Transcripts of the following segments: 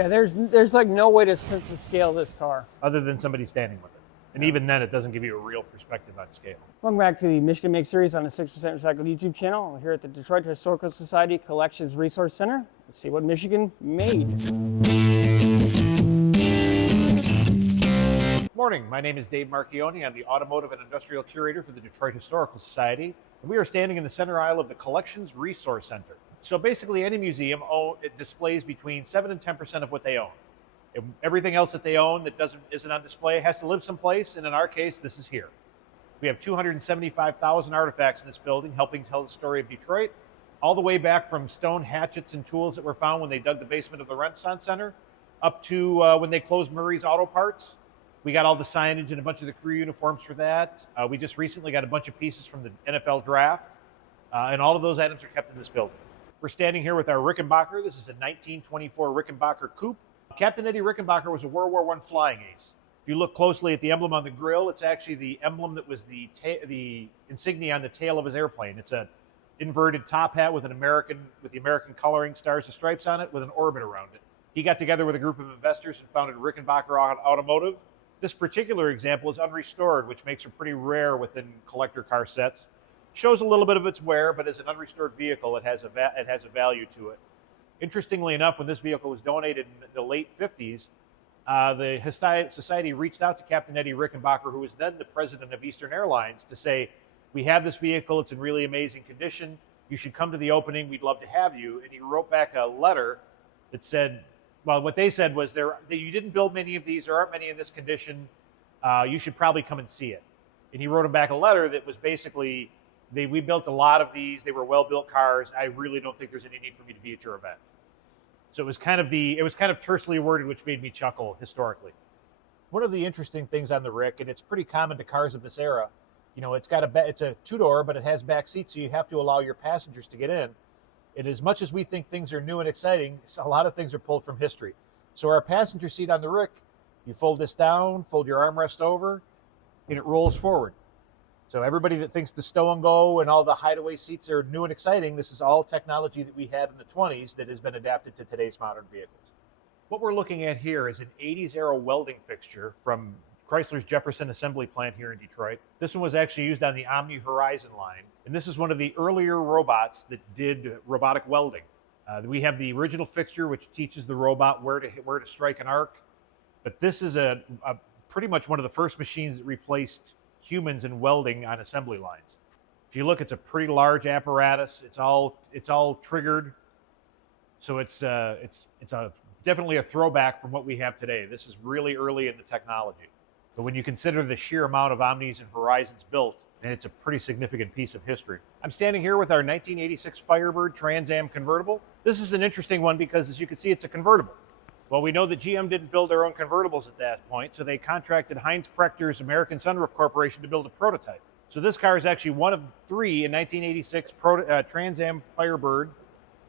Yeah, there's like no way to sense the scale of this car. Other than somebody standing with it. And even then, it doesn't give you a real perspective on scale. Welcome back to the Michigan Make series on the 6% Recycled YouTube channel. We're here at the Detroit Historical Society Collections Resource Center. Let's see what Michigan made. Morning, my name is Dave Marchione. I'm the Automotive and Industrial Curator for the Detroit Historical Society. And we are standing in the center aisle of the Collections Resource Center. So basically any museum, it displays between 7 and 10% of what they own. Everything else that they own that isn't on display has to live someplace, and in our case, this is here. We have 275,000 artifacts in this building, helping tell the story of Detroit, all the way back from stone hatchets and tools that were found when they dug the basement of the Renaissance Center, up to when they closed Murray's Auto Parts. We got all the signage and a bunch of the crew uniforms for that. We just recently got a bunch of pieces from the NFL draft, and all of those items are kept in this building. We're standing here with our Rickenbacher. This is a 1924 Rickenbacher coupe. Captain Eddie Rickenbacher was a World War I flying ace. If you look closely at the emblem on the grill, it's actually the emblem that was the insignia on the tail of his airplane. It's an inverted top hat with the American coloring, stars and stripes on it, with an orbit around it. He got together with a group of investors and founded Rickenbacher Automotive. This particular example is unrestored, which makes it pretty rare within collector car sets. Shows a little bit of its wear, but as an unrestored vehicle, it has a value to it. Interestingly enough, when this vehicle was donated in the late 50s, the Society reached out to Captain Eddie Rickenbacher, who was then the president of Eastern Airlines, to say, we have this vehicle, it's in really amazing condition, you should come to the opening, we'd love to have you. And he wrote back a letter that said, well, what they said was, you didn't build many of these, there aren't many in this condition, you should probably come and see it. And he wrote him back a letter that was basically, we built a lot of these, they were well-built cars, I really don't think there's any need for me to be at your event. So it was kind of tersely worded, which made me chuckle historically. One of the interesting things on the Rick, and it's pretty common to cars of this era, you know, it's a two-door, but it has back seats, so you have to allow your passengers to get in. And as much as we think things are new and exciting, a lot of things are pulled from history. So our passenger seat on the Rick, you fold this down, fold your armrest over, and it rolls forward. So everybody that thinks the stow and go and all the hideaway seats are new and exciting, this is all technology that we had in the 20s that has been adapted to today's modern vehicles. What we're looking at here is an 80s era welding fixture from Chrysler's Jefferson Assembly Plant here in Detroit. This one was actually used on the Omni Horizon line, and this is one of the earlier robots that did robotic welding. We have the original fixture, which teaches the robot where to strike an arc, but this is a pretty much one of the first machines that replaced humans in welding on assembly lines. If you look, it's a pretty large apparatus. It's all triggered, so it's definitely a throwback from what we have today. This is really early in the technology. But when you consider the sheer amount of Omnis and Horizons built, and it's a pretty significant piece of history. I'm standing here with our 1986 Firebird Trans Am convertible. This is an interesting one because, as you can see, it's a convertible. Well, we know that GM didn't build their own convertibles at that point, so they contracted Heinz Prechter's American Sunroof Corporation to build a prototype. So this car is actually one of 3 in 1986 Trans Am Firebird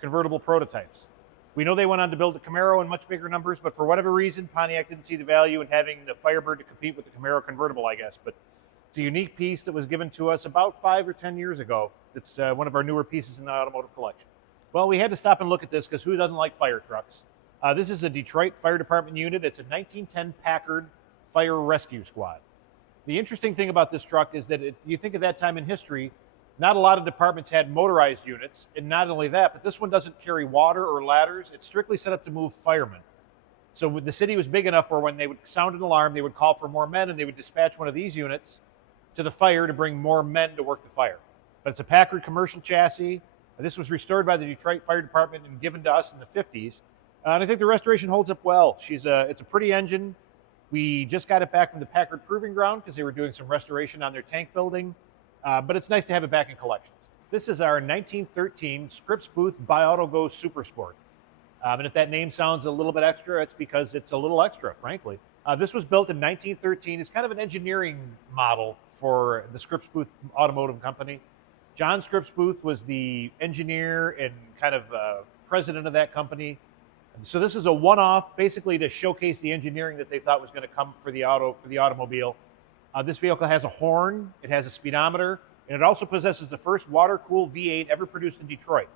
convertible prototypes. We know they went on to build a Camaro in much bigger numbers, but for whatever reason, Pontiac didn't see the value in having the Firebird to compete with the Camaro convertible, I guess. But it's a unique piece that was given to us about 5 or 10 years ago. It's one of our newer pieces in the automotive collection. Well, we had to stop and look at this because who doesn't like fire trucks? This is a Detroit Fire Department unit. It's a 1910 Packard Fire Rescue Squad. The interesting thing about this truck is that you think of that time in history, not a lot of departments had motorized units, and not only that, but this one doesn't carry water or ladders. It's strictly set up to move firemen. So the city was big enough where when they would sound an alarm, they would call for more men, and they would dispatch one of these units to the fire to bring more men to work the fire. But it's a Packard commercial chassis. This was restored by the Detroit Fire Department and given to us in the 50s. And I think the restoration holds up well. It's a pretty engine. We just got it back from the Packard Proving Ground because they were doing some restoration on their tank building. But it's nice to have it back in collections. This is our 1913 Scripps Booth BiAoo Go Super Sport. And if that name sounds a little bit extra, it's because it's a little extra, frankly. This was built in 1913. It's kind of an engineering model for the Scripps Booth Automotive Company. John Scripps Booth was the engineer and kind of president of that company. So this is a one-off, basically to showcase the engineering that they thought was going to come for the automobile. This vehicle has a horn, it has a speedometer, and it also possesses the first water-cooled V8 ever produced in Detroit.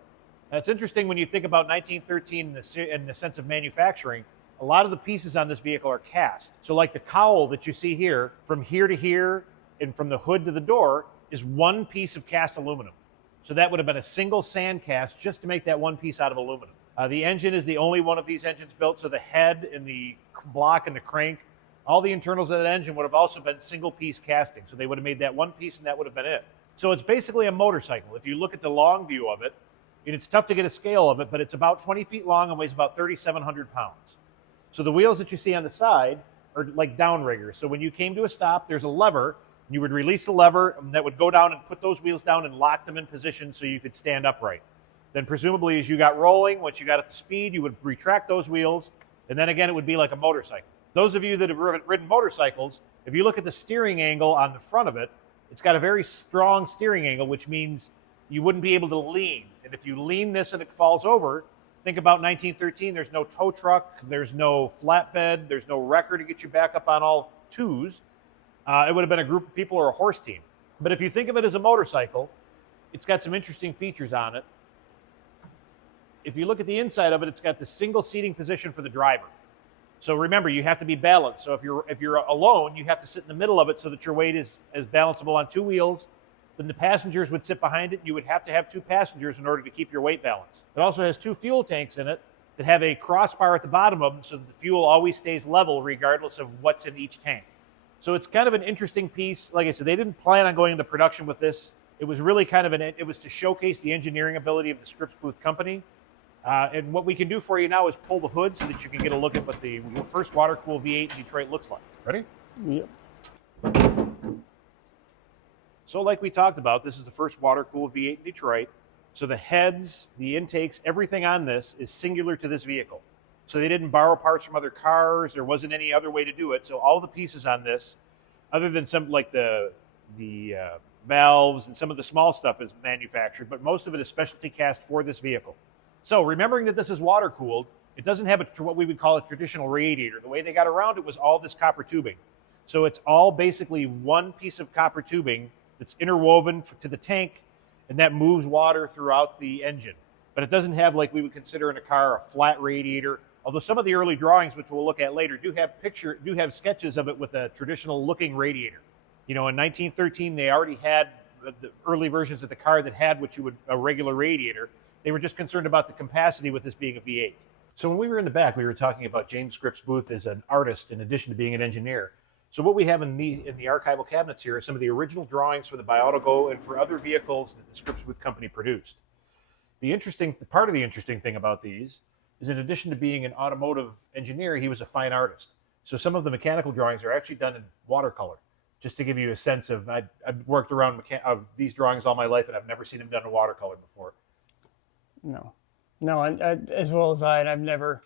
Now, it's interesting when you think about 1913 in the sense of manufacturing. a lot of the pieces on this vehicle are cast. So like the cowl that you see here, from here to here and from the hood to the door is one piece of cast aluminum. So that would have been a single sand cast just to make that one piece out of aluminum. The engine is the only one of these engines built, so the head and the block and the crank, all the internals of that engine would have also been single piece casting. So they would have made that one piece and that would have been it. So it's basically a motorcycle. If you look at the long view of it, and it's tough to get a scale of it, but it's about 20 feet long and weighs about 3,700 pounds. So the wheels that you see on the side are like downriggers. So when you came to a stop, there's a lever. You would release the lever, and that would go down and put those wheels down and lock them in position so you could stand upright. Then presumably as you got rolling, once you got up to speed, you would retract those wheels, and then again it would be like a motorcycle. Those of you that have ridden motorcycles, if you look at the steering angle on the front of it, it's got a very strong steering angle, which means you wouldn't be able to lean. And if you lean this and it falls over, think about 1913, there's no tow truck, there's no flatbed, there's no wrecker to get you back up on all twos. It would have been a group of people or a horse team. But if you think of it as a motorcycle, it's got some interesting features on it. If you look at the inside of it, it's got the single seating position for the driver. So remember, you have to be balanced. So if you're alone, you have to sit in the middle of it so that your weight is balanceable on two wheels. Then the passengers would sit behind it. You would have to have two passengers in order to keep your weight balanced. It also has two fuel tanks in it that have a crossbar at the bottom of them so that the fuel always stays level regardless of what's in each tank. So it's kind of an interesting piece. Like I said, they didn't plan on going into production with this. It was really kind of it was to showcase the engineering ability of the Scripps Booth company. And what we can do for you now is pull the hood so that you can get a look at what the first water-cooled V8 in Detroit looks like. Ready? Yep. So like we talked about, this is the first water-cooled V8 in Detroit. So the heads, the intakes, everything on this is singular to this vehicle. So they didn't borrow parts from other cars. There wasn't any other way to do it. So all the pieces on this, other than some like the valves and some of the small stuff is manufactured, but most of it is specialty cast for this vehicle. So remembering that this is water cooled, it doesn't have what we would call a traditional radiator. The way they got around it was all this copper tubing. So it's all basically one piece of copper tubing that's interwoven to the tank, and that moves water throughout the engine. But it doesn't have, like we would consider in a car, a flat radiator. Although some of the early drawings, which we'll look at later, do have sketches of it with a traditional looking radiator. You know, in 1913, they already had the early versions of the car that had a regular radiator. They were just concerned about the capacity with this being a V8. So when we were in the back, we were talking about James Scripps Booth as an artist in addition to being an engineer. So what we have in the archival cabinets here are some of the original drawings for the BiAoo and for other vehicles that the Scripps Booth company produced. Part of the interesting thing about these is in addition to being an automotive engineer, he was a fine artist. So some of the mechanical drawings are actually done in watercolor. Just to give you a sense of, I've worked around these drawings all my life, and I've never seen them done in watercolor before. No, as well as I've never.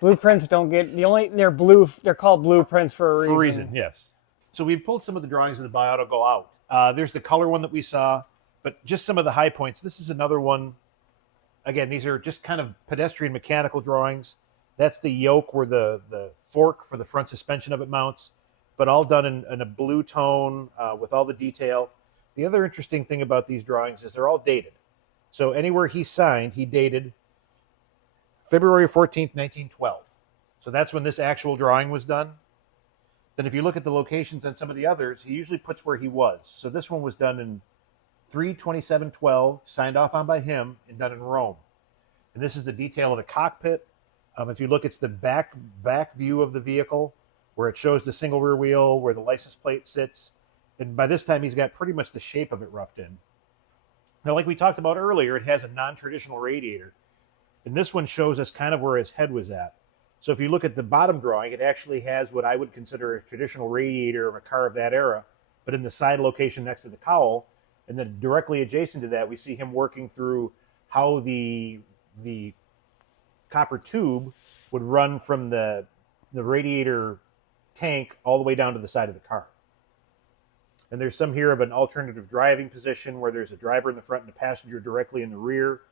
Blueprints don't get they're blue. They're called blueprints for a reason. Yes. So we've pulled some of the drawings of the BiAoo out. There's the color one that we saw, but just some of the high points. This is another one. Again, these are just kind of pedestrian mechanical drawings. That's the yoke where the fork for the front suspension of it mounts, but all done in a blue tone with all the detail. The other interesting thing about these drawings is they're all dated. So anywhere he signed, he dated February 14th, 1912. So that's when this actual drawing was done. Then if you look at the locations on some of the others, he usually puts where he was. So this one was done in 3/27/12, signed off on by him, and done in Rome. And this is the detail of the cockpit. If you look, it's the back view of the vehicle, where it shows the single rear wheel, where the license plate sits. And by this time, he's got pretty much the shape of it roughed in. Now, like we talked about earlier, it has a non-traditional radiator. And this one shows us kind of where his head was at. So if you look at the bottom drawing, it actually has what I would consider a traditional radiator of a car of that era, but in the side location next to the cowl. And then directly adjacent to that, we see him working through how the copper tube would run from the radiator tank all the way down to the side of the car. And there's some here of an alternative driving position where there's a driver in the front and a passenger directly in the rear,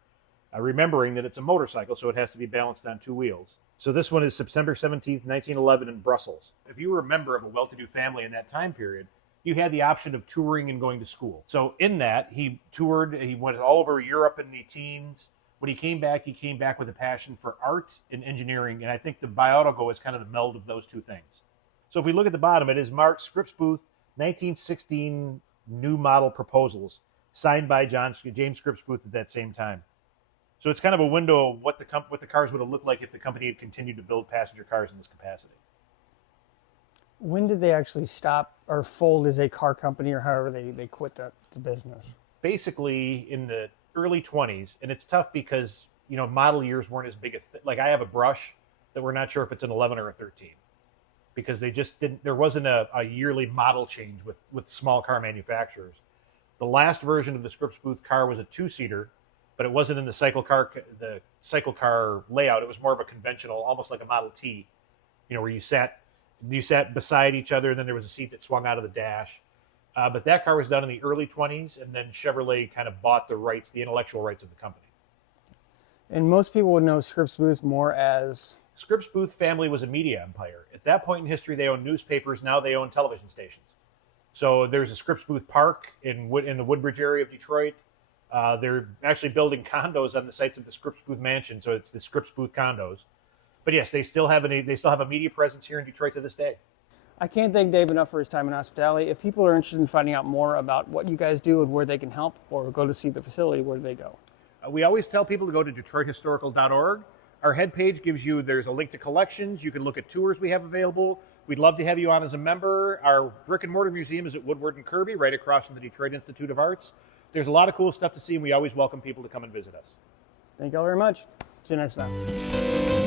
remembering that it's a motorcycle, so it has to be balanced on two wheels. So this one is September 17th, 1911 in Brussels. If you were a member of a well-to-do family in that time period, you had the option of touring and going to school. So in that, he toured, he went all over Europe in the teens, When he came back with a passion for art and engineering, and I think the BiAoo is kind of the meld of those two things. So if we look at the bottom, it is marked Scripps Booth 1916 new model proposals, signed by James Scripps Booth at that same time. So it's kind of a window of what the cars would have looked like if the company had continued to build passenger cars in this capacity. When did they actually stop or fold as a car company, or however they quit the business? Basically in the early 20s, and it's tough because, model years weren't as big a like I have a brush that we're not sure if it's an 11 or a 13, because they just didn't, there wasn't a yearly model change with small car manufacturers. The last version of the Scripps Booth car was a 2-seater, but it wasn't in the cycle car layout. It was more of a conventional, almost like a Model T, where you sat beside each other, and then there was a seat that swung out of the dash. But that car was done in the early 20s, and then Chevrolet kind of bought the intellectual rights of the company. And most people would know Scripps Booth more as... Scripps Booth family was a media empire. At that point in history, they owned newspapers. Now they own television stations. So there's a Scripps Booth Park in the Woodbridge area of Detroit. They're actually building condos on the sites of the Scripps Booth Mansion, so it's the Scripps Booth condos. But yes, they still have a media presence here in Detroit to this day. I can't thank Dave enough for his time and hospitality. If people are interested in finding out more about what you guys do and where they can help, or go to see the facility, where do they go? We always tell people to go to DetroitHistorical.org. Our head page there's a link to collections. You can look at tours we have available. We'd love to have you on as a member. Our brick and mortar museum is at Woodward and Kirby, right across from the Detroit Institute of Arts. There's a lot of cool stuff to see, and we always welcome people to come and visit us. Thank you all very much. See you next time.